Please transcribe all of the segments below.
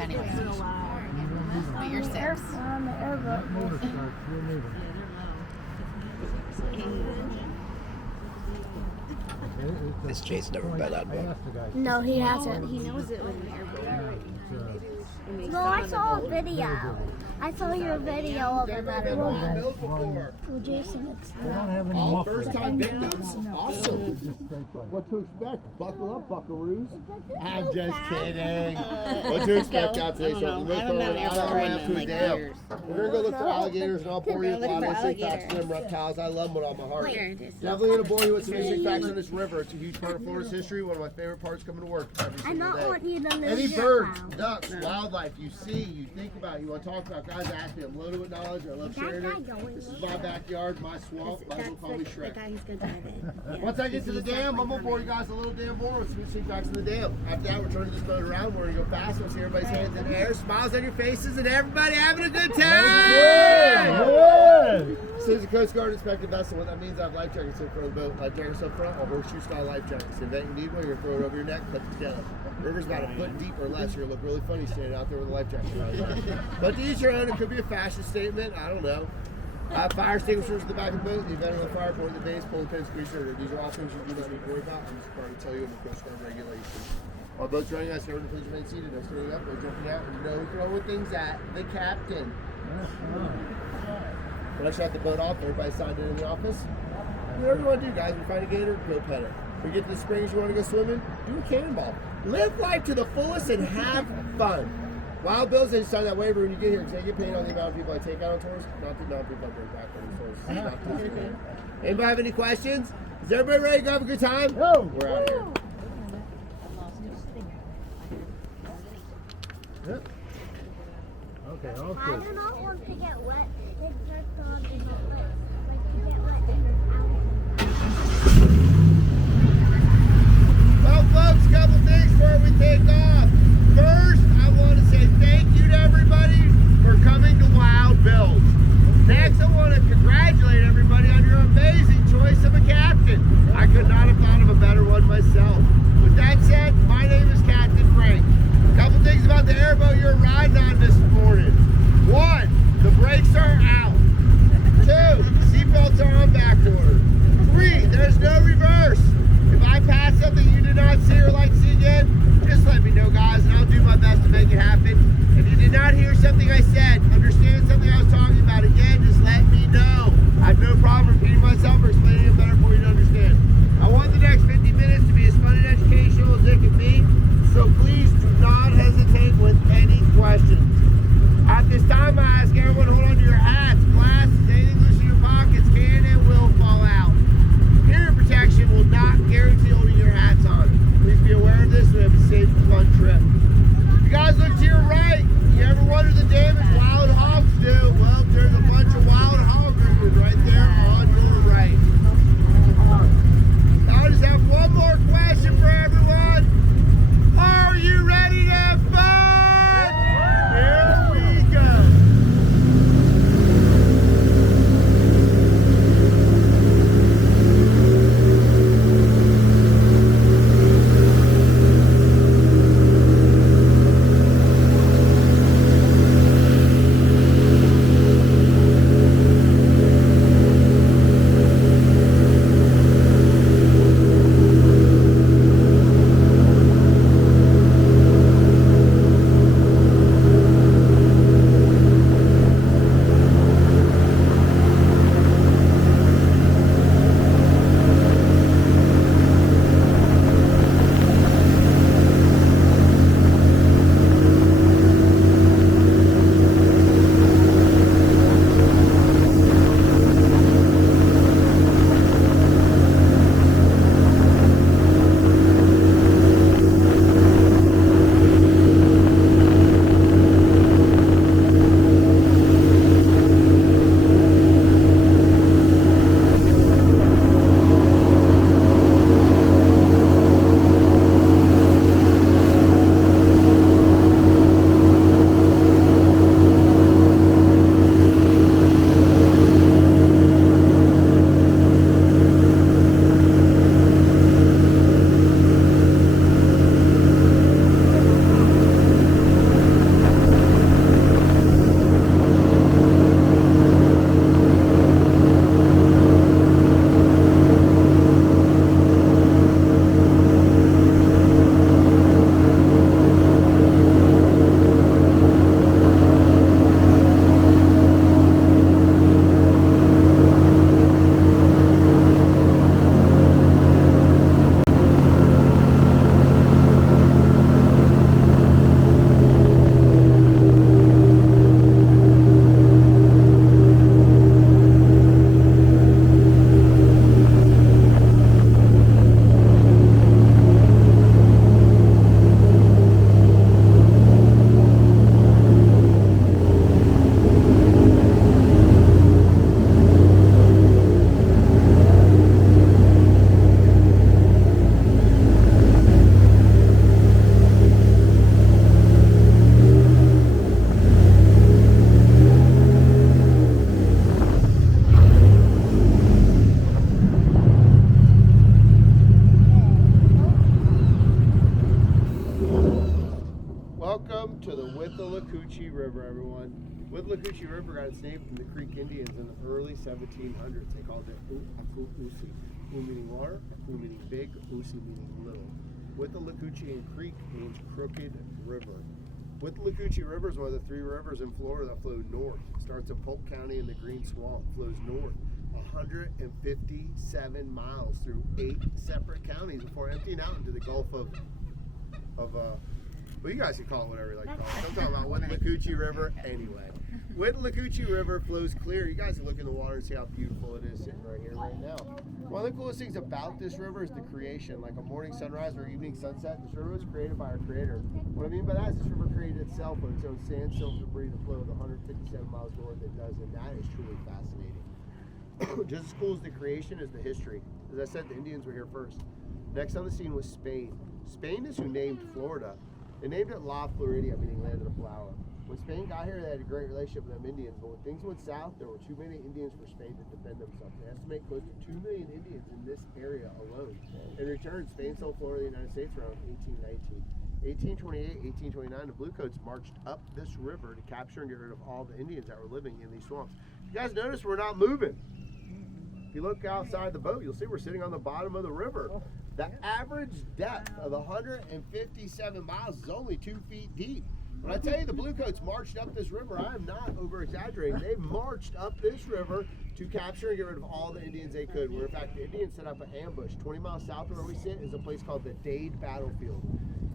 anyways. But you're 6. This Chase never been on boat. No, he hasn't. He knows it was an airboat. No, I saw a video. I saw your video of it. Well, Jason, it's all first-time victims. Awesome. What to expect? Buckle up, buckaroos. I'm just kidding. What to expect out today? So we're going to to a dam. We're going to go look for alligators, and I'll pour you a lot of interesting facts on them reptiles. I love them with all my heart. Definitely going to bore you with some interesting facts on this river. It's a huge part of Florida's history. One of my favorite parts coming to work every single day. I not want you to lose Any your birds, crown. ducks, wildlife you see, you think about, you want to talk about, guys ask me. I'm loaded with knowledge. I love sharing it. This is my backyard, my swamp. Might as well call me Shrek. Once I get to the dam, I'm going to bore you guys a little damn more with some interesting facts in the dam. After that, we're turning this boat around. We're going to go fast. We'll see everybody's hands in the air, smiles on your faces, and everybody having a good time. As soon as the Coast Guard inspected vessel, what that means, I have life jackets in front of the boat. Life jackets up front, or horseshoe style life jackets. If you need one, you're going to throw it over your neck, clip it together. River's about a foot deep or less. You're going to look really funny standing out there with a life jacket on. But to each your own, it could be a fashion statement. I don't know. Fire extinguishers in the back of the boat. The event of the fire, point the base, pull the pin, squeeze trigger. These are all things you do not need to worry about. I'm just trying to tell you in the Coast Guard regulations. While boat's running, I say everyone please remain seated. No standing up, no jumping out, and no throwing things at the captain. When I shut the boat off, everybody signed in the office. Whatever you want to do, guys. We find a gator, go pet it. We get to the springs, you want to go swimming, do a cannonball. Live life to the fullest and have fun. Wild Bills, they sign that waiver when you get here because they get paid on the amount of people I take out on tours, not the amount of people I bring back on these tours. Anybody have any questions? Is everybody ready to go have a good time? No. We're out here. Yep. Okay, all I good. do not want to get wet. It just on to get wet. Like to get wet in Well, folks, a couple things before we take off. First, I want to say thank you to everybody for coming to Wild Bills. Next, I want to congratulate everybody on your amazing choice of a captain. I could not have thought of a better one myself. With that said, my name is Captain Frank. A couple things about the airboat you're riding on this morning. 1, the brakes are out. 2, seatbelts are on back order. 3, there's no reverse. If I pass something you did not see or like to see again, just let me know, guys, and I'll do my best to make it happen. If you did not hear something I said, understand something I was talking about again, just let me know. I have no problem repeating myself or explaining it better for you to understand. I want the next 50 minutes to be as fun and educational as it can be, so please do not hesitate with any questions. At this time, I ask everyone to hold on to your hats, glasses, anything loose in your pockets can and will fall out. Hearing protection will not guarantee holding your hats on. Please be aware of this so we have a safe and fun trip. You guys look to your right. You ever wonder the damage wild hogs do? Well, there's a bunch of wild hog roosters right there on your right. Now I just have one more question for everyone. Are you ready to have fun? Here we go. Welcome to the Withlacoochee River, everyone. Withlacoochee River got its name from the Creek Indians in the early 1700s. They called it U-a-fu-usi, U meaning water, Aku meaning big, Usi meaning little. Withlacoochee in Creek means crooked river. Withlacoochee River is one of the 3 rivers in Florida that flow north. It starts in Polk County in the Green Swamp, flows north 157 miles through 8 separate counties before emptying out into the Gulf of well, you guys can call it whatever you like to call it. I'm talking about Withlacoochee River anyway. Withlacoochee River flows clear. You guys can look in the water and see how beautiful it is sitting right here, right now. One of the coolest things about this river is the creation, like a morning sunrise or evening sunset. This river was created by our creator. What I mean by that is this river created itself with its own sand, silt, debris to flow the 157 miles north it does, and that is truly fascinating. Just as cool as the creation is the history. As I said, the Indians were here first. Next on the scene was Spain. Spain is who named Florida. They named it La Florida, meaning land of the flower. When Spain got here, they had a great relationship with them Indians, but when things went south, there were too many Indians for Spain to defend themselves. They estimate close to 2 million Indians in this area alone. In return, Spain sold Florida to the United States around 1819. 1828, 1829, the Bluecoats marched up this river to capture and get rid of all the Indians that were living in these swamps. You guys notice we're not moving. If you look outside the boat, you'll see we're sitting on the bottom of the river. The average depth of 157 miles is only 2 feet deep. When I tell you the Bluecoats marched up this river, I am not over-exaggerating. They marched up this river to capture and get rid of all the Indians they could. Where in fact the Indians set up an ambush. 20 miles south of where we sit is a place called the Dade Battlefield.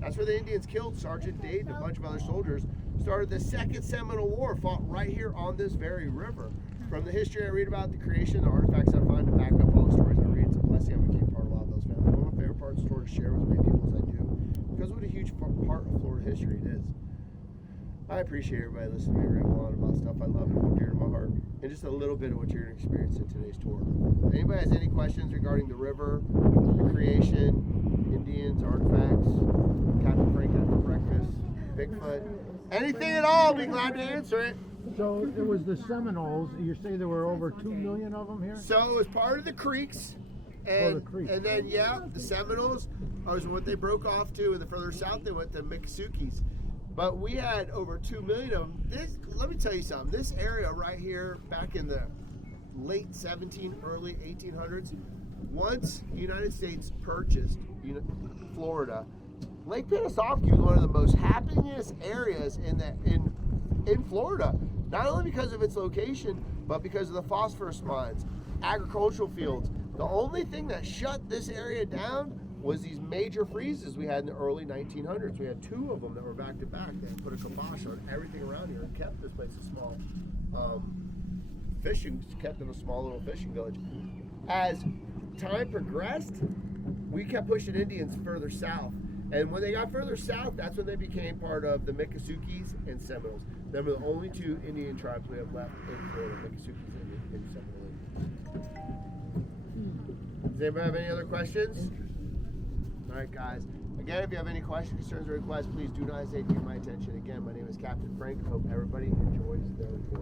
That's where the Indians killed Sergeant Dade and a bunch of other soldiers. Started the Second Seminole War, fought right here on this very river. From the history I read about the creation, the artifacts I find to back up all the stories I read, it's a blessing I became part of a lot of those families. One of my favorite parts of the story to share with as many people as I do, because what a huge part of Florida history it is. I appreciate everybody listening to me ramble on about stuff I love and hold dear to my heart, and just a little bit of what you're going to experience in today's tour. If anybody has any questions regarding the river, the creation, Indians, artifacts, Captain Frank after breakfast, Bigfoot, anything at all, I'll be glad to answer it. So it was the Seminoles. You say there were over 2 million of them here? So it was part of the Creeks. And, and then, yeah, the Seminoles was what they broke off to, and the further south they went to Miccosukes. But we had over 2 million of them. Let me tell you something. This area right here, back in the late early 1800s, once the United States purchased Florida, Lake Panasoffkee was one of the most happiest areas in Florida. Not only because of its location, but because of the phosphorus mines, agricultural fields. The only thing that shut this area down was these major freezes we had in the early 1900s. We had 2 of them that were back to back that put a kibosh on everything around here and kept this place a small kept in a small little fishing village. As time progressed, we kept pushing Indians further south. And when they got further south, that's when they became part of the Miccosukes and Seminoles. They were the only 2 Indian tribes we have left in Florida, Miccosukes and Seminoles. Does anybody have any other questions? All right, guys. Again, if you have any questions, concerns, or requests, please do not hesitate to get my attention. Again, my name is Captain Frank. I hope everybody enjoys their tour.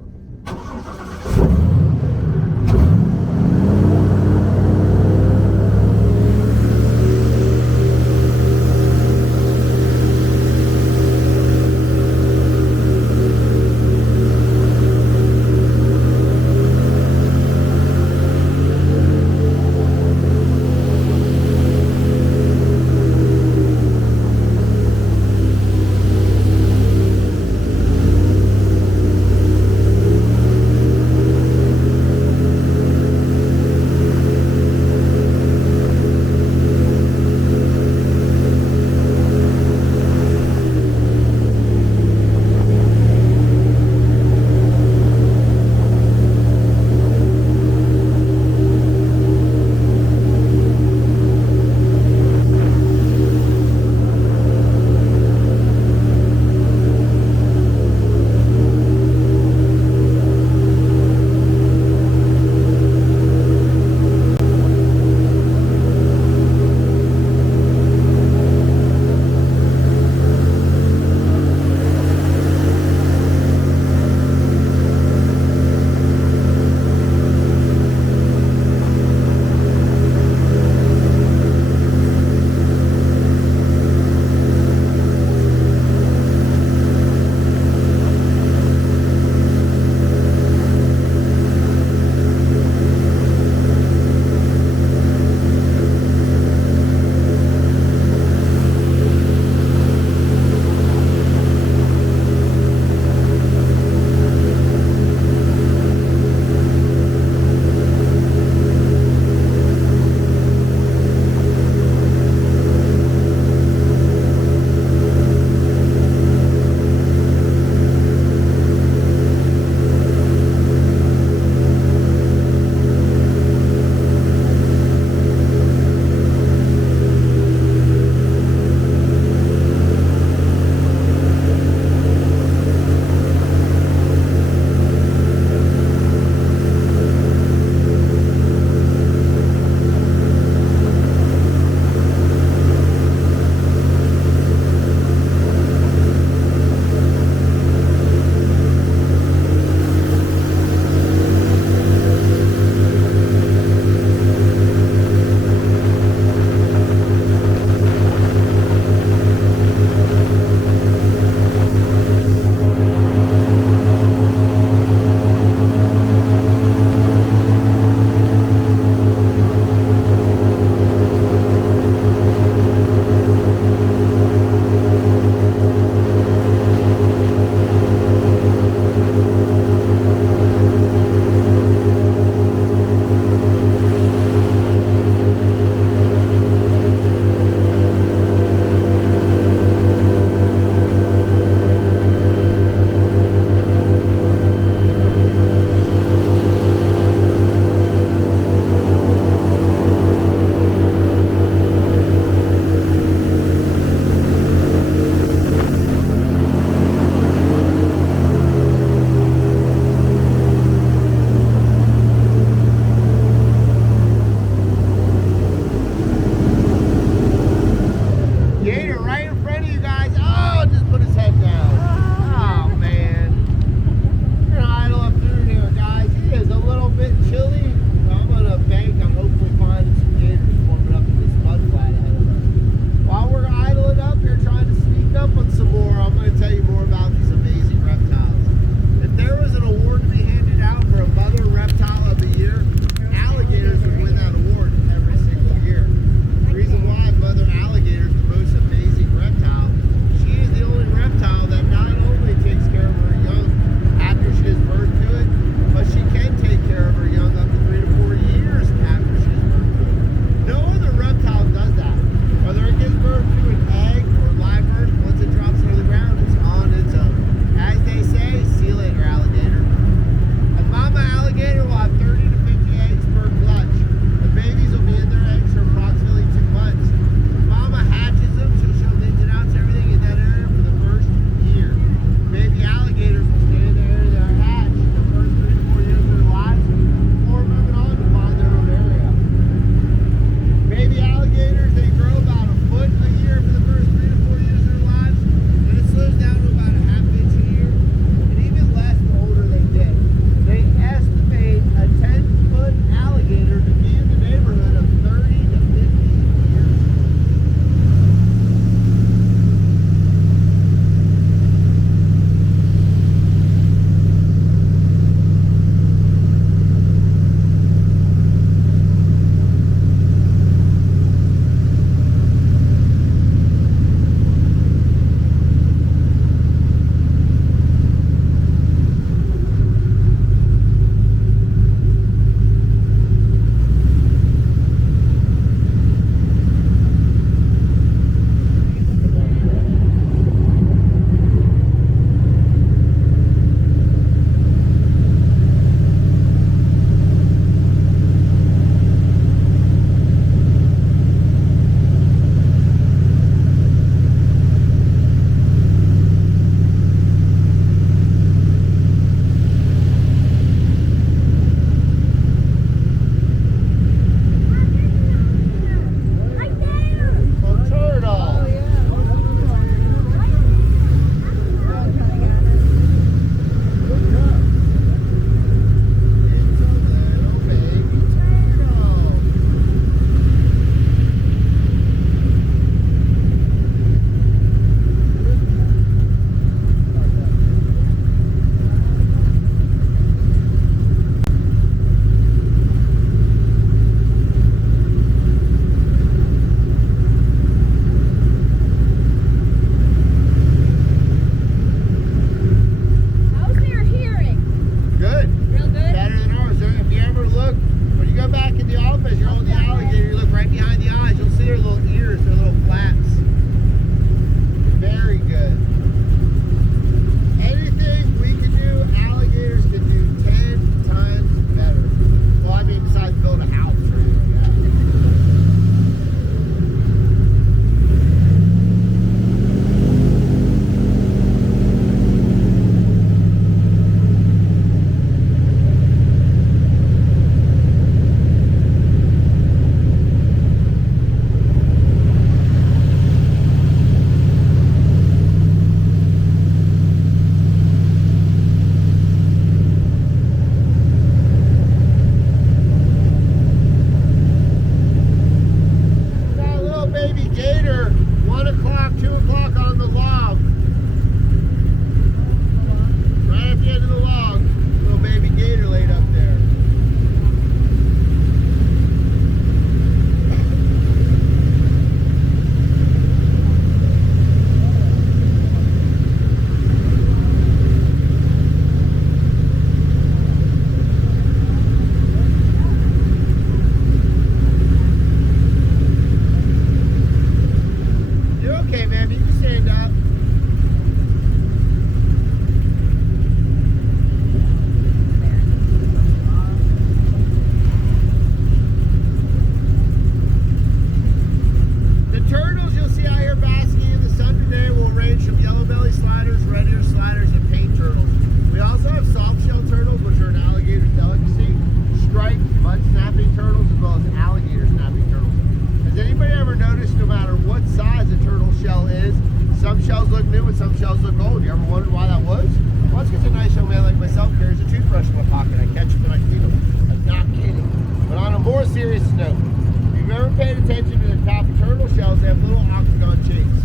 look new and some shells look old. You ever wondered why that was? Well, it's because a nice young man like myself carries a toothbrush in my pocket. I catch them and I clean them. I'm not kidding. But on a more serious note, if you've ever paid attention to the top of turtle shells, they have little octagon shapes.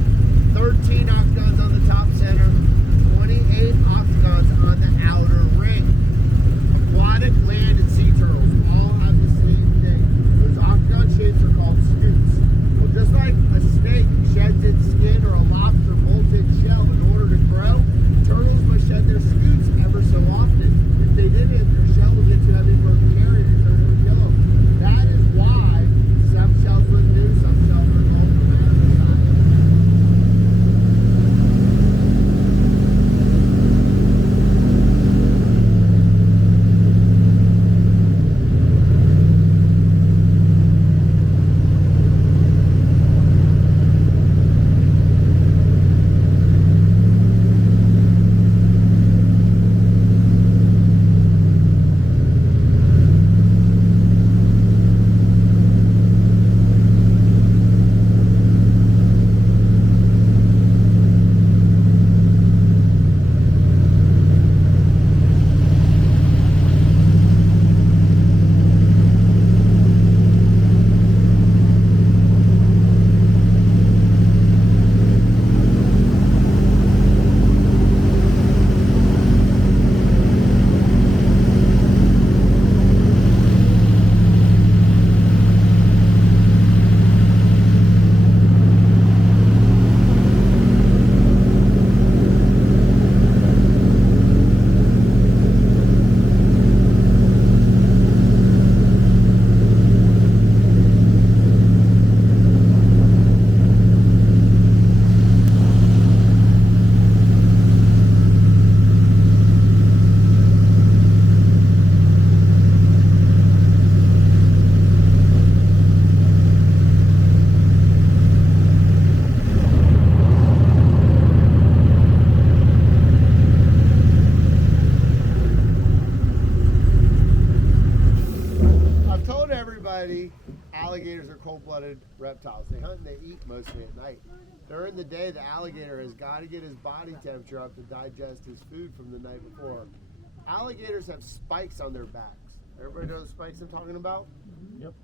13 octagons on the top center, 28 octagons on the outer ring. Aquatic, land, and sea turtles all have the same thing. Those octagon shapes are called scutes. Well, just like a snake sheds its skin or a lobster molts its shell in order to grow, turtles must shed their scutes ever so often. If they didn't, their shell would get too heavy for a carrier and turn into yellow. That is why some shells look new, some shells are old. Alligators are cold-blooded reptiles. They hunt and they eat mostly at night. During the day, the alligator has got to get his body temperature up to digest his food from the night before. Alligators have spikes on their backs. Everybody know the spikes I'm talking about? Yep.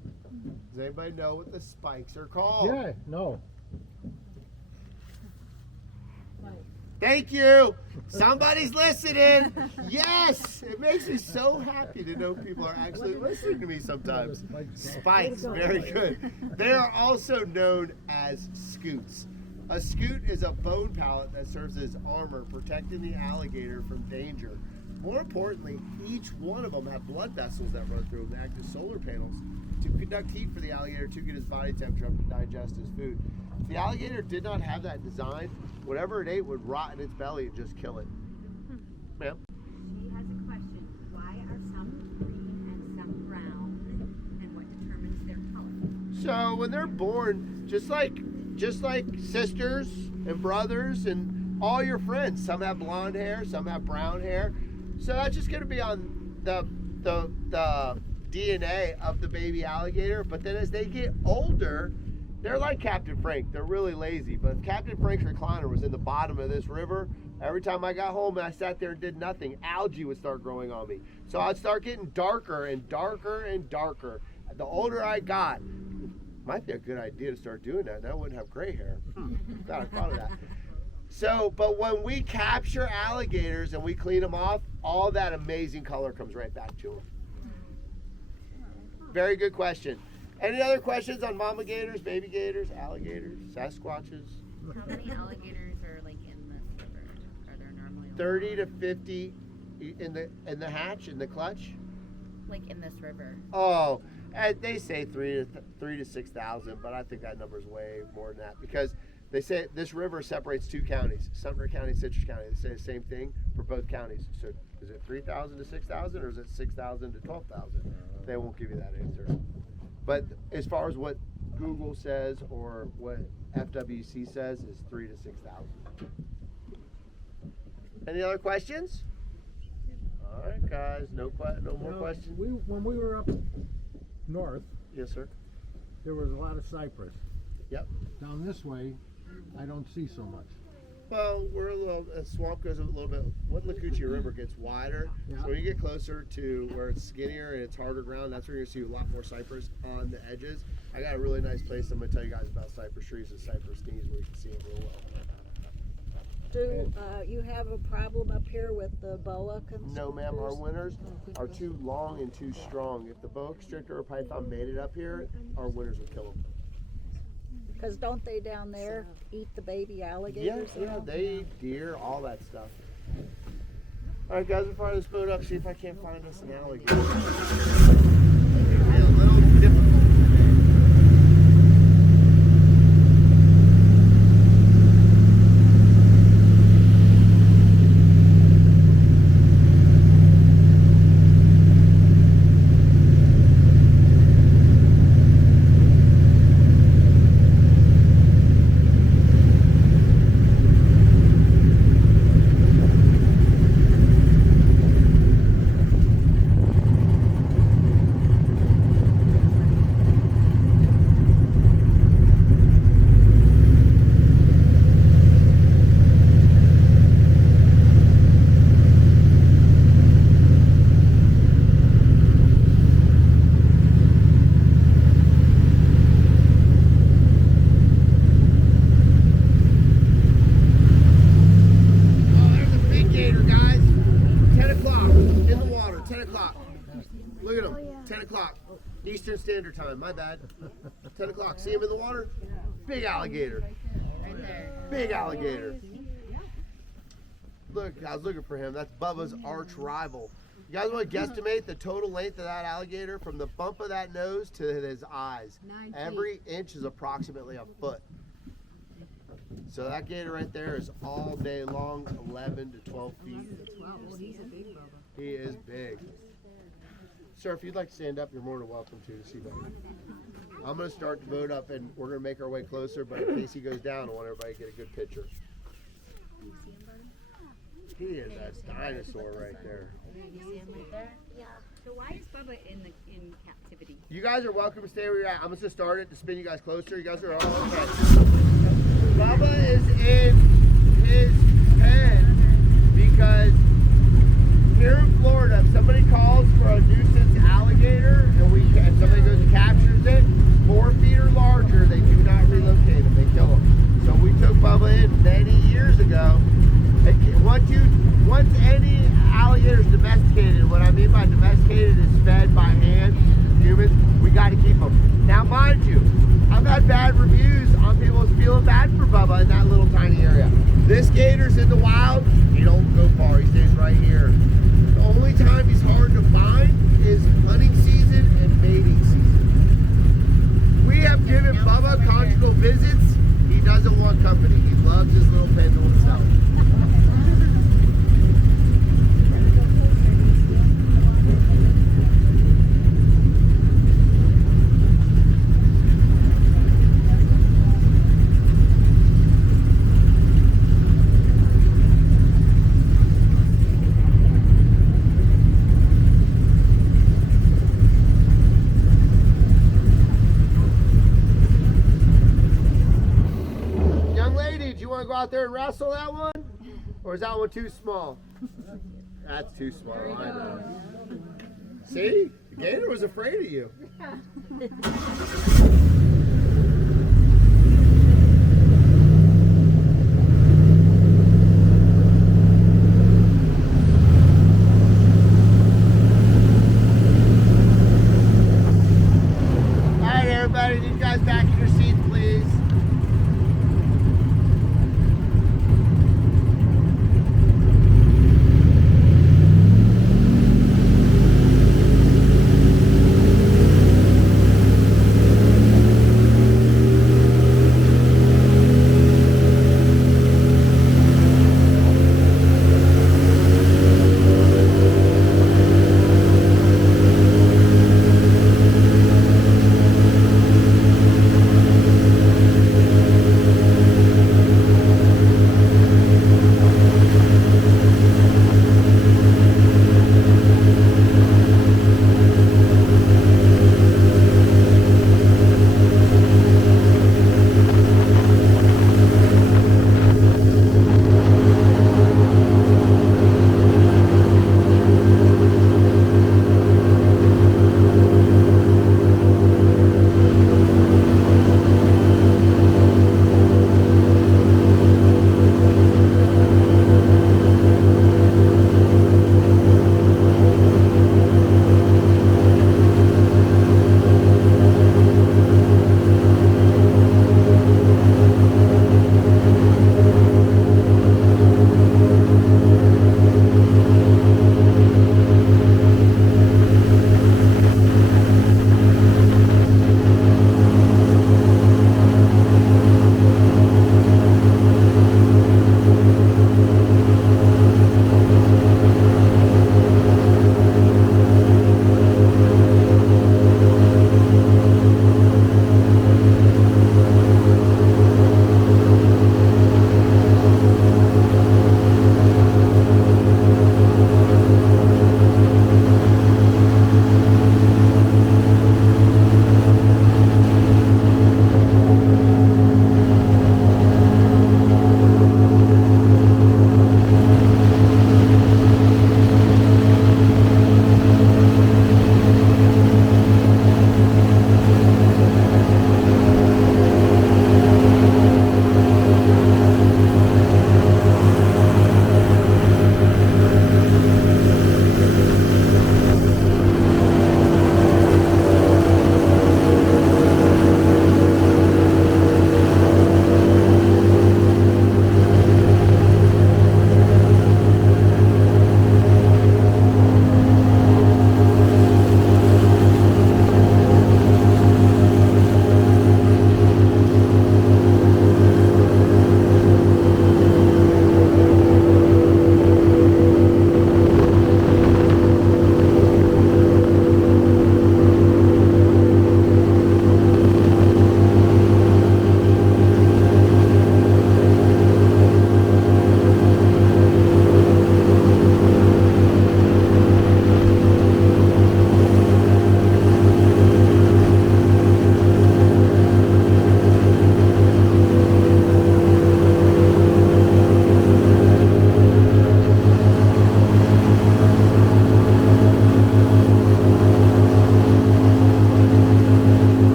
Does anybody know what the spikes are called? Yeah, no. Thank you. Somebody's listening. Yes. It makes me so happy to know people are actually listening to me sometimes. Spikes. Very good. They are also known as scutes. A scute is a bone pallet that serves as armor, protecting the alligator from danger. More importantly, each one of them have blood vessels that run through them that act as solar panels to conduct heat for the alligator to get his body temperature up to digest his food. If the alligator did not have that design, whatever it ate would rot in its belly and just kill it. Ma'am? She has a question. Why are some green and some brown, and what determines their color? So when they're born, just like sisters and brothers and all your friends, some have blonde hair, some have brown hair. So that's just going to be on the DNA of the baby alligator. But then as they get older, they're like Captain Frank. They're really lazy. But if Captain Frank's recliner was in the bottom of this river, every time I got home and I sat there and did nothing, algae would start growing on me. So I'd start getting darker and darker and darker. The older I got, might be a good idea to start doing that. Now I wouldn't have gray hair. Glad I thought of that. So, but when we capture alligators and we clean them off, all that amazing color comes right back to them. Very good question. Any other questions on mama gators, baby gators, alligators, Sasquatches? How many alligators are like in this river? Are there normally 30 to 50 in the hatch, in the clutch? like in this river? Oh, and they say 3 to 6,000, but I think that number is way more than that because they say this river separates two counties, Sumter County and Citrus County. They say the same thing for both counties. So is it 3,000 to 6,000 or is it 6,000 to 12,000? They won't give you that answer. But as far as what Google says or what FWC says is 3,000 to 6,000. Any other questions? All right, guys. No more questions. When we were up north, Yes, sir. there was a lot of cypress. Yep. Down this way, I don't see so much. we're a little, swamp goes a little bit, Withlacoochee River gets wider. So when you get closer to where it's skinnier and it's harder ground, that's where you're gonna see a lot more cypress on the edges. I got a really nice place I'm gonna tell you guys about cypress trees and cypress knees where you can see them real well. Do you have a problem up here with the boa constrictors? No, ma'am. Our winters are too long and too strong. If the boa constrictor or python made it up here, our winters would kill them. Because don't they down there eat the baby alligators? Yeah, they eat deer, all that stuff. All right, guys, we'll fire this boat up, see if I can't find us an alligator. Yeah, a little difficult. Look at him. 10 o'clock. Eastern Standard Time. My bad. 10 o'clock. See him in the water? Big alligator. Right there. Big alligator. Look, I was looking for him. That's Bubba's arch rival. You guys want to guesstimate the total length of that alligator from the bump of that nose to his eyes? 9 feet. Every inch is approximately a foot. So that gator right there is all day long, 11 to 12 feet. 12. Well, he's a big Bubba. He is big. Sir, if you'd like to stand up, you're more than welcome to see better. I'm going to start the boat up and we're going to make our way closer, but in case he goes down, I want everybody to get a good picture. He is a dinosaur right there. You see him right there? Yeah. So why is Bubba in captivity? You guys are welcome to stay where you're at. I'm going to start it to spin you guys closer. You guys are all okay. Bubba is in his pen because here in Florida, if somebody calls for a nuisance alligator and somebody goes and captures it, 4 feet or larger, they do not relocate them. They kill them. So we took Bubba in many years ago. Once any alligator is domesticated, what I mean by domesticated is fed by hand, humans, we got to keep them. Now, mind you, I've had bad reviews on people feeling bad for Bubba in that little tiny area. This gator's in the wild. He don't go far. He stays right here. The only time he's hard to find is hunting season and mating season. We have given Bubba conjugal visits. He doesn't want company. He loves his little pen to himself. Go out there and wrestle that one? Or is that one too small? That's too small, I know. See? The gator was afraid of you. All right, everybody, you guys back in your seats, please.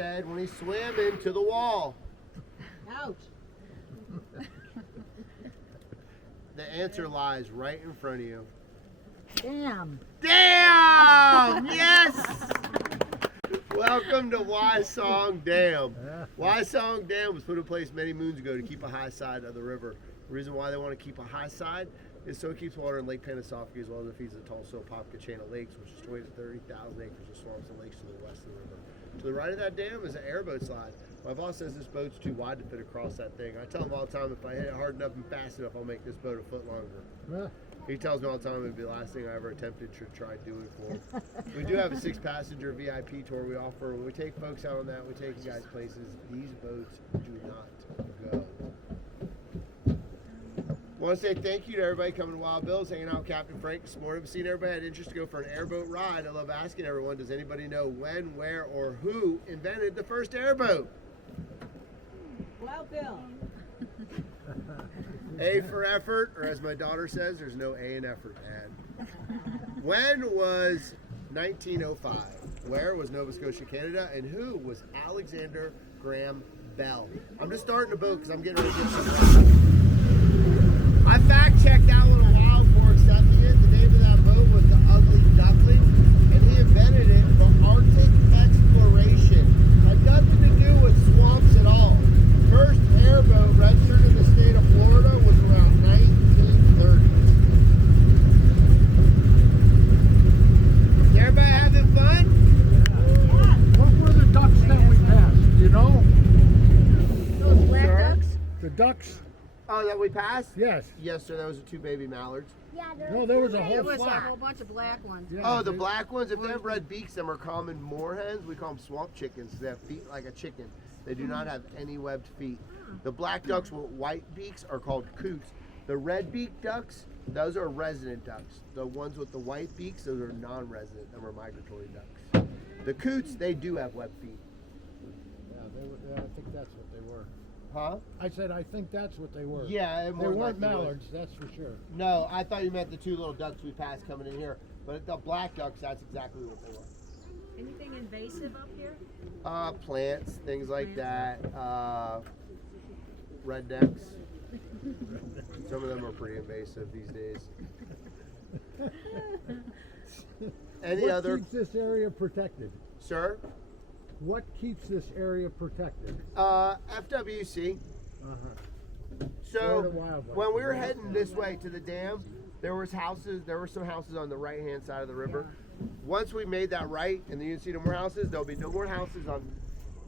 said when he swam into the wall? Ouch. The answer lies right in front of you. Damn. Damn! Yes! Welcome to Why Song Dam. Why Song Dam was put in place many moons ago to keep a high side of the river. The reason why they want to keep a high side is so it keeps water in Lake Pennsauken as well as it feeds the tall Sopopka chain of lakes, which is 20 to 30,000 acres of swamps and lakes to the west of the river. To the right of that dam is an airboat slide. My boss says this boat's too wide to fit across that thing. I tell him all the time, if I hit it hard enough and fast enough, I'll make this boat a foot longer. He tells me all the time it'd be the last thing I ever attempted to try doing for him. We do have a 6-passenger VIP tour we offer. When we take folks out on that, we take you guys places. These boats do not go. I want to say thank you to everybody coming to Wild Bill's, hanging out with Captain Frank this morning. I've seen everybody had interest to go for an airboat ride. I love asking everyone, does anybody know when, where, or who invented the first airboat? Well, Bill. A for effort, or as my daughter says, there's no A in effort, Dad. When was 1905? Where was Nova Scotia, Canada? And who was Alexander Graham Bell? I'm just starting the boat because I'm getting ready to get some ride. I fact-checked that one a while before accepting it. The name of that boat was the Ugly Duckling, and he invented it for Arctic exploration. Had nothing to do with swamps at all. First airboat registered in the state of Florida was around 1930. Everybody having fun? What were the ducks that we passed? Do you know? Those black Sir? ducks? The ducks? Oh, that we passed? Yes. Yes, sir. Those are 2 baby mallards. Yeah, No, there was a There whole was a flock. whole bunch of black ones. Yeah, Oh, the they- black ones, if they have red beaks, them are common moorhens. We call them swamp chickens. They have feet like a chicken. They do not have any webbed feet. The black ducks with white beaks are called coots. The red beaked ducks, those are resident ducks. The ones with the white beaks, those are non-resident. Them are migratory ducks. The coots, they do have webbed feet. Yeah, I think that's what they were. Huh? I said, I think that's what they were. Yeah, it They more weren't likely was. mallards, that's for sure. No, I thought you meant the 2 little ducks we passed coming in here. But the black ducks, that's exactly what they were. Anything invasive up here? Plants, things like that. Rednecks. Some of them are pretty invasive these days. Any What other, keeps this area protected? sir? What keeps this area protected? FWC. Uh-huh. So Florida Wildlife. when we were heading this way to the dam, there were some houses on the right-hand side of the river. Once we made that right, and then you see no more houses, there'll be no more houses on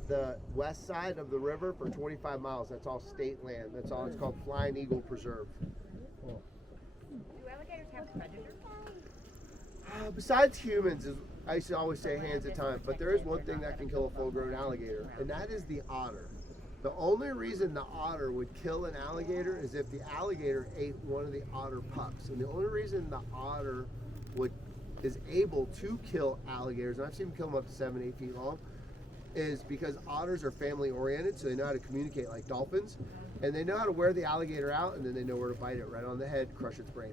the west side of the river for 25 miles. That's all state land. That's all. It's called Flying Eagle Preserve. Do alligators have predators? Besides humans, I used to always say hands at time, but there is one thing that can kill a full-grown alligator, and that is the otter. The only reason the otter would kill an alligator is if the alligator ate one of the otter pups. And the only reason the otter is able to kill alligators, and I've seen them kill them up to 7-8 feet long, is because otters are family oriented, so they know how to communicate like dolphins, and they know how to wear the alligator out, and then they know where to bite it right on the head, crush its brain.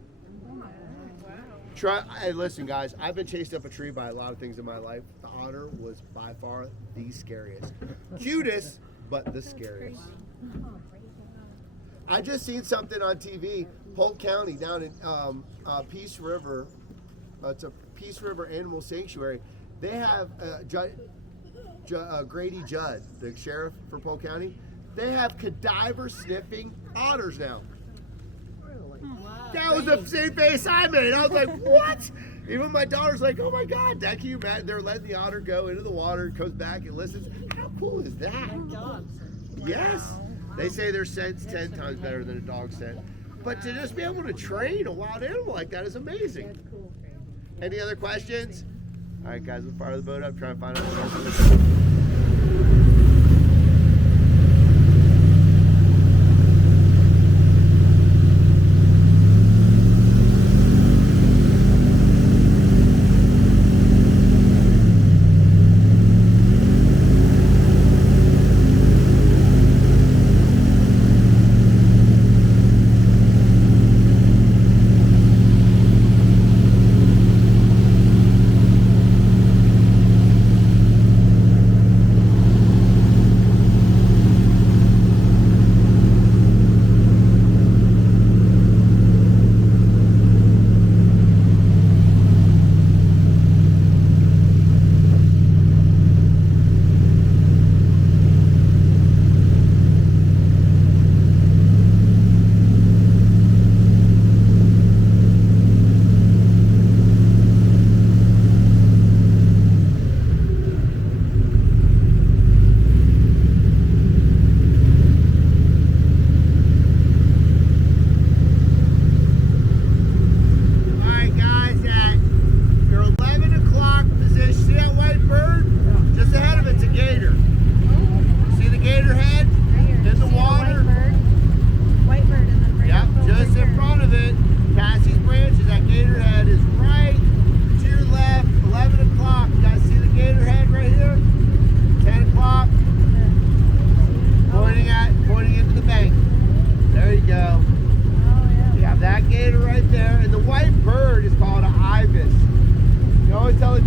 Hey, listen, guys, I've been chased up a tree by a lot of things in my life. The otter was by far the scariest. Cutest, but the scariest. I just seen something on TV, Polk County down in Peace River. It's a Peace River Animal Sanctuary. They have Grady Judd, the sheriff for Polk County. They have cadaver sniffing otters now. That was the same face I made. I was like, what? Even my daughter's like, oh my God, Dad, can you imagine? They're letting the otter go into the water and comes back and listens. How cool is that? Dogs. Yes. They say their scent's 10 times better than a dog scent. But to just be able to train a wild animal like that is amazing. Any other questions? All right, guys, let's fire the boat up, try and find out.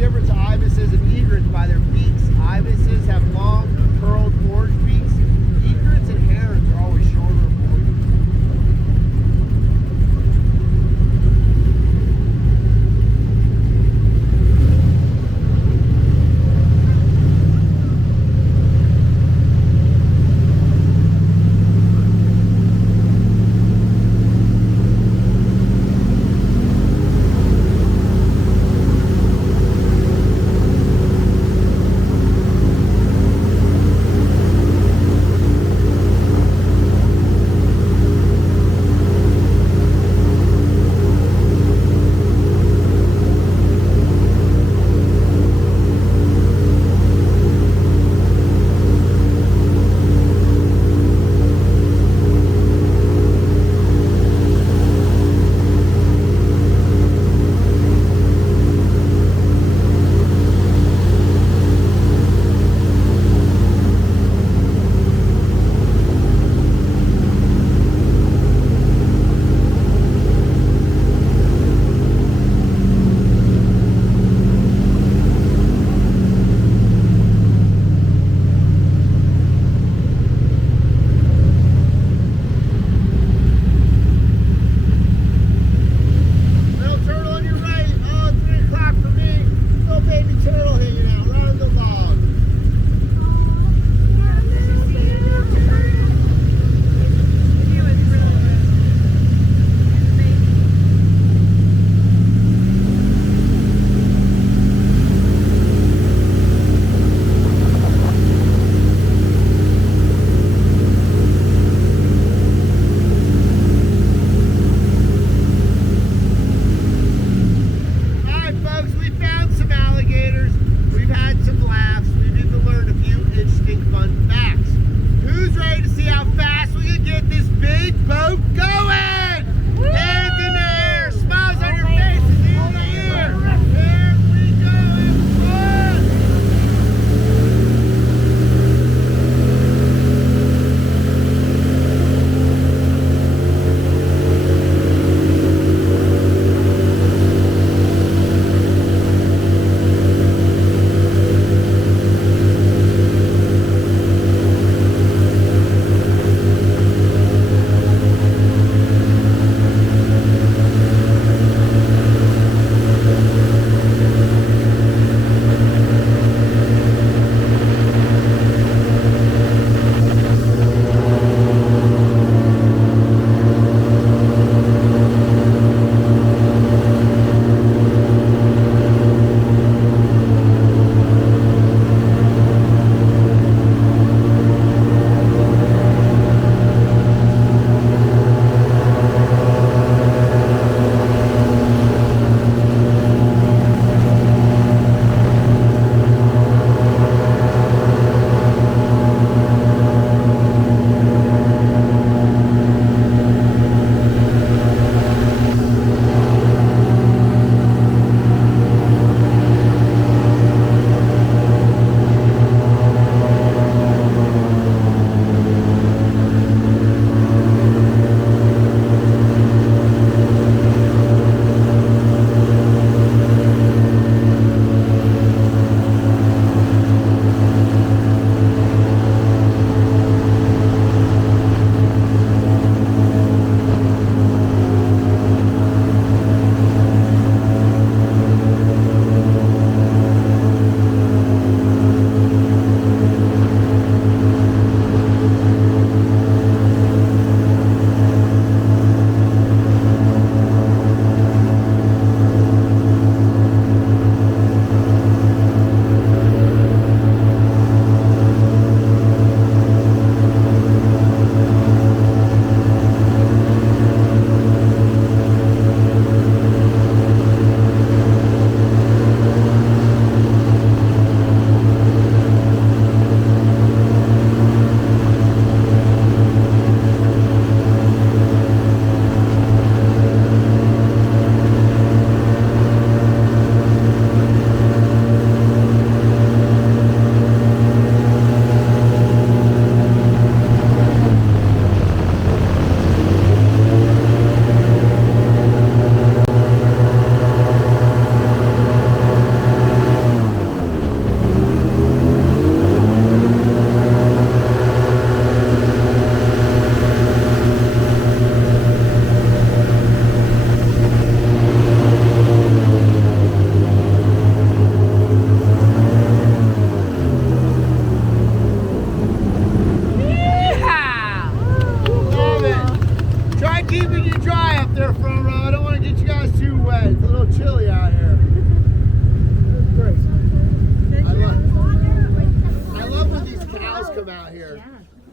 difference of ibises and egrets by their beaks. Ibises have long, curled orange beaks. Egrets and herons are always shorter and pointed.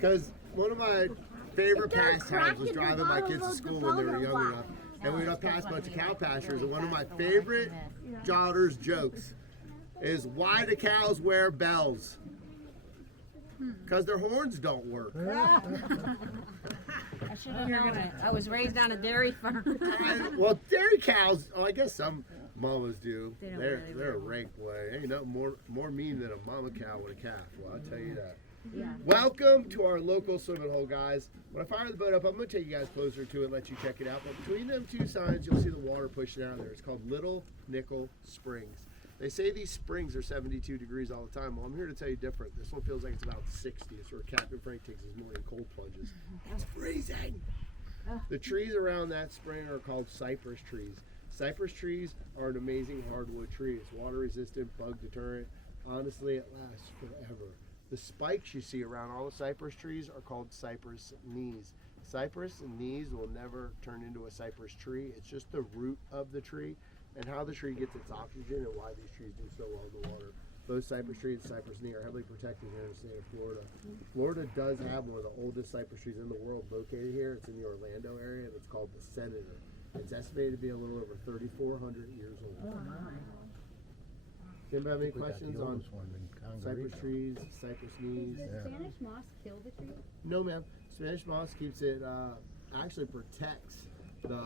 Because one of my favorite pastimes was driving my kids to school when they were young enough. And we would pass a bunch of cow pastures. And one of my favorite daughter's jokes is, why do cows wear bells? Because their horns don't work. I should have known it. I was raised on a dairy farm. Well, dairy cows, I guess some mamas do. They don't They're really a rank way. Ain't nothing more mean than a mama cow with a calf. Well, I'll tell you that. Yeah. Welcome to our local swimming hole, guys. When I fire the boat up, I'm going to take you guys closer to it and let you check it out. But between them two signs, you'll see the water pushing out of there. It's called Little Nickel Springs. They say these springs are 72 degrees all the time. Well, I'm here to tell you different. This one feels like it's about 60. It's where Captain Frank takes his morning cold plunges. It's freezing. The trees around that spring are called cypress trees. Cypress trees are an amazing hardwood tree. It's water resistant, bug deterrent. Honestly, it lasts forever. The spikes you see around all the cypress trees are called cypress knees. Cypress and knees will never turn into a cypress tree. It's just the root of the tree and how the tree gets its oxygen and why these trees do so well in the water. Both cypress trees and cypress knee are heavily protected here in the state of Florida. Florida does have one of the oldest cypress trees in the world located here. It's in the Orlando area and it's called the Senator. It's estimated to be a little over 3,400 years old. Anybody have any questions on cypress trees, cypress knees? Does Spanish moss kill the tree? No, ma'am. Spanish moss keeps it, actually protects the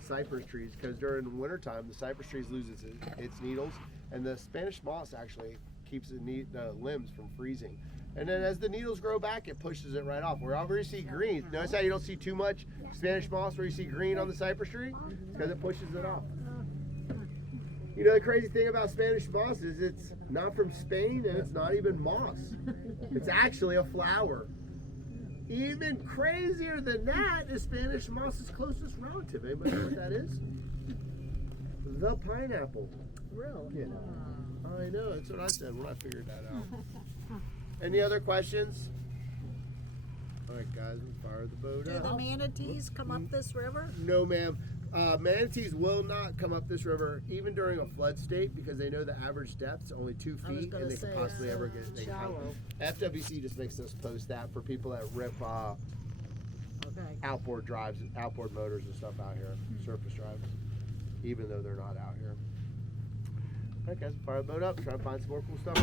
cypress trees because during the wintertime, the cypress trees loses its needles, and the Spanish moss actually keeps the limbs from freezing. And then as the needles grow back, it pushes it right off. Wherever you see green, notice how you don't see too much Spanish moss where you see green on the cypress tree? Because it pushes it off. You know, the crazy thing about Spanish moss is it's not from Spain and it's not even moss. It's actually a flower. Even crazier than that is Spanish moss's closest relative. Anybody know what that is? The pineapple. Really? I know, that's what I said when I figured that out. Any other questions? All right, guys, we fired the boat Do up. the manatees come up this river? No, ma'am. Manatees will not come up this river even during a flood state because they know the average depth is only 2 I was feet gonna and they say, can possibly so ever get they can shallow. FWC just makes us post that for people that rip Okay. outboard motors and stuff out here, surface drives, even though they're not out here. All right, guys, fire the boat up, try to find some more cool stuff.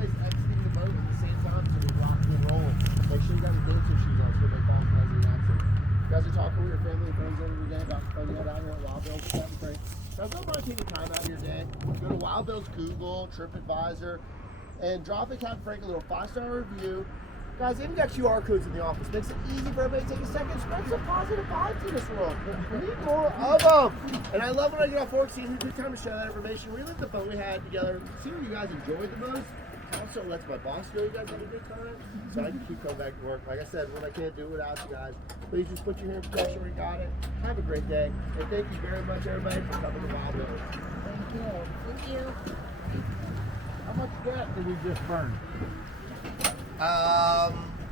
everybody's exiting the boat at the same time so we're rocking and rolling. Make sure you got your dancing shoes on so they fall as an accident. You guys are talking with your family and friends over the weekend about fun you had out here at Wild Bill's. That's great. Now, don't mind taking time out of your day. Go to Wild Bill's Google, TripAdvisor, and drop a Captain Frank a little 5-star review. Guys, they even got QR codes in the office. Makes it easy for everybody to take a second. Spread some positive vibes in this world. We need more of them. And I love when I get off work, seeing who took time to share that information. Relive the fun we had together. See what you guys enjoyed the most. Also lets my boss know you guys had a good time, so I can keep coming back to work. Like I said, when I can't do it without you guys, please just put your hand in protection where you got it. Have a great day. And thank you very much, everybody, for coming to Wild Bill's. Thank you. How much gas did we just burn?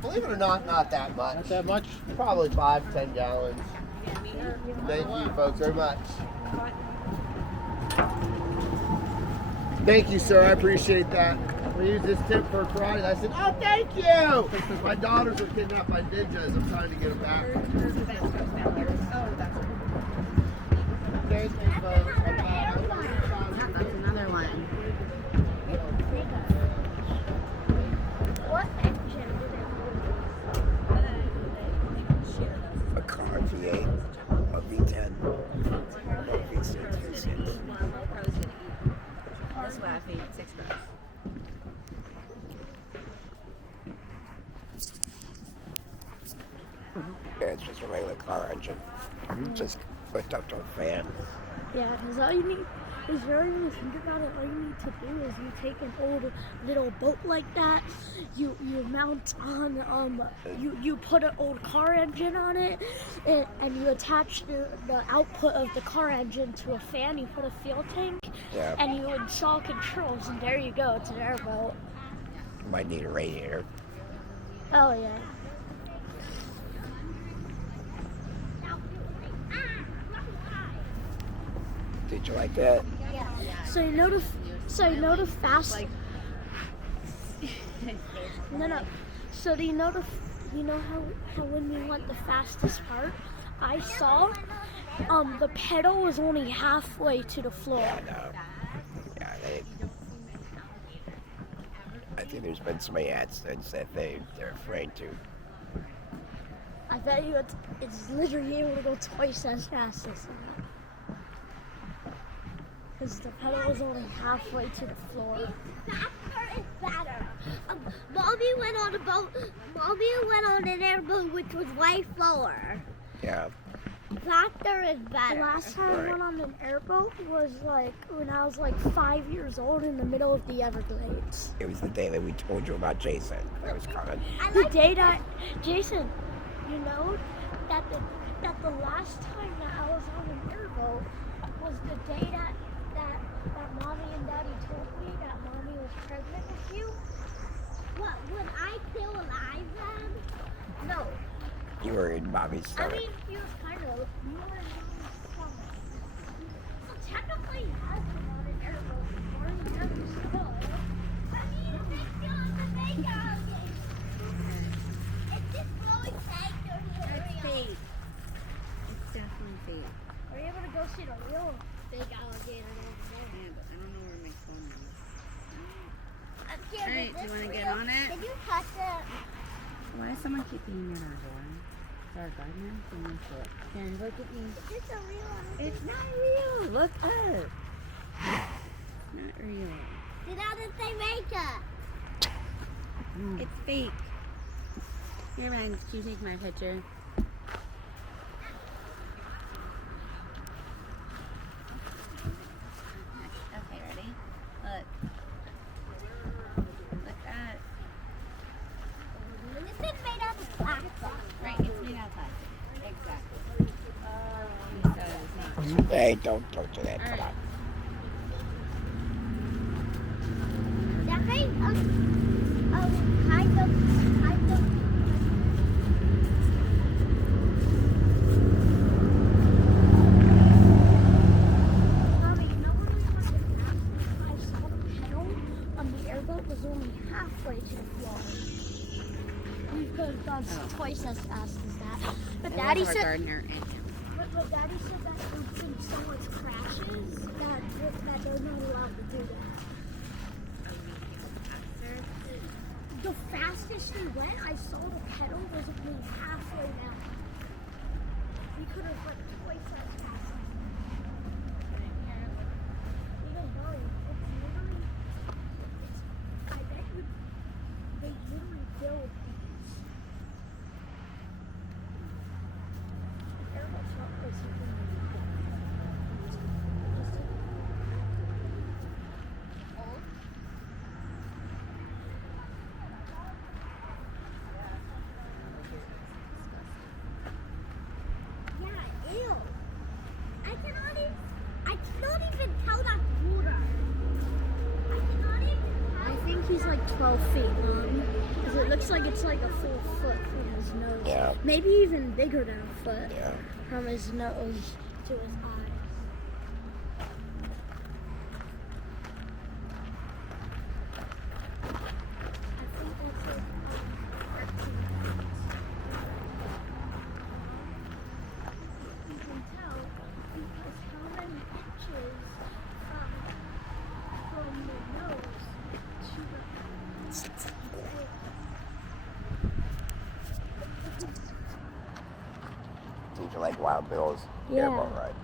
Believe it or not that much. Not that much? Probably 5-10 gallons. Thank you, folks, very much. Thank you, sir. I appreciate that. We use this tip for karate. I said, oh, thank you. My daughters were kidnapped by ninjas. I'm trying to get them back. Thank you, folks. That's another one. What engine did it A car V8, a V10, a V6, V6. That's why I feed cypress. Yeah, it's just a regular car engine. Just hooked up to a fan. Yeah, because all you need is really, when you think about it, all you need to do is you take an old little boat like that, you mount on, you put an old car engine on it, and you attach the output of the car engine to a fan, you put a fuel tank, Yeah. and you install controls, and there you go, it's an airboat. You might need a radiator. Oh yeah. Did you like that? So you know the fast. No. So do you know how when you went the fastest part? I saw the pedal was only halfway to the floor. Yeah, no. Yeah, I think there's been so many accidents that they're afraid to. I bet you it's literally able to go twice as fast as that. Because the pedal was only halfway to the floor. Faster is better. Mommy went on a boat. Mommy went on an airboat, which was way slower. Yeah. Faster is The better. last time I went on an airboat was like when I was like 5 years old in the middle of the Everglades. It was the day that we told you about Jason that was coming. The day that Jason, you know, that the last time that I was on an airboat was the day that Mommy and Daddy told me that Mommy was pregnant with you. What, was I still alive then? No, You were in Mommy's I stomach. mean he was kind of. You were in Mommy's stomach. So technically, he has been on an airboat before. He has to still. I mean, they still have to make out. It's just really safe to hear. It's fake. It's definitely fake. Are you able to go see the real big alligator over there? Yeah, but I don't know where my phone is. I'm scared of Alright, do this you want to get real- on it? Did you touch it? Why does someone keep being in our door? Is our gardener? Someone said, Karen, look at me. Is this a real one? It's not real. Look up. It's not real. Did how did they make it? It's fake. Here, Ryan, can you take my picture? Okay, ready? Look. Look at. This is made out of plastic. Right, it's made out of plastic. Exactly. So it's not. Hey, don't do that. Come Alright. on. That made kind of. Mommy, you know when we went to Inverness, I saw the pedal on the airboat was only halfway to the floor. We could have gone twice as fast as that. But Daddy our said, gardener and him. but Daddy said that there's been so much crashes that they're not allowed to do that. Oh, you mean faster? the fastest he went, I saw the pedal was only halfway down. We could have went twice as fast. Even though it's literally, I bet you, they literally build these. Airboat's not basically Yeah, ew. I cannot even tell that's water. I cannot even I tell. think he's like 12 feet long. Because it looks like it's like a full foot from his nose. Yeah. Maybe even bigger than a foot Yeah. from his nose to his eyes. I think that's like 13 feet. You can tell because how many inches from the nose to the These are like Wild Bill's Yeah. airboat ride.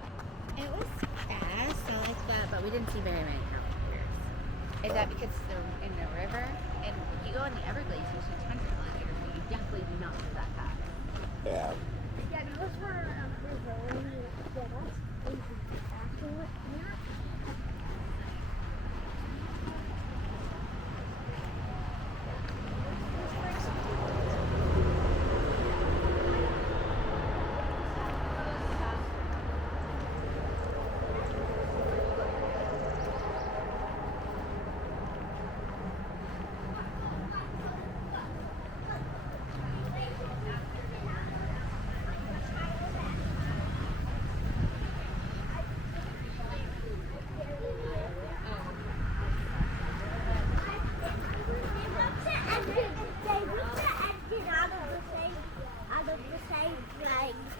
It was fast, I like that, but we didn't see very many alligators. Is that because they're in the river? And you go in the Everglades, you see tons of alligators, but you definitely do not go that fast. Yeah. Yeah, those were Brazilian. Yeah, that's accurate. Yeah.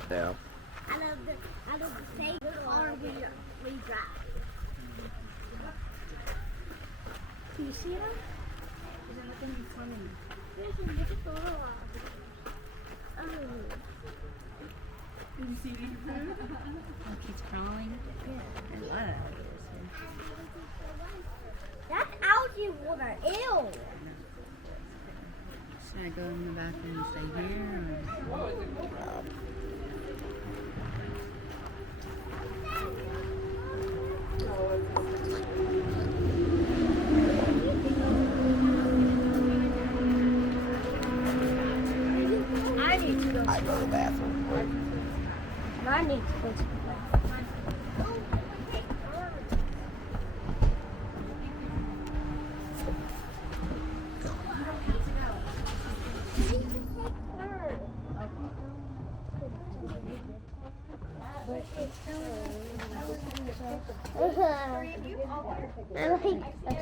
Yeah. Out of the same car we drive. Do you see them? There's a little Look, he's crawling. Yeah. There's a lot of alligators here. That's algae water. Ew. Should I go in the bathroom and stay here? Or? I need to go. I go to the bathroom. I need to go to the I like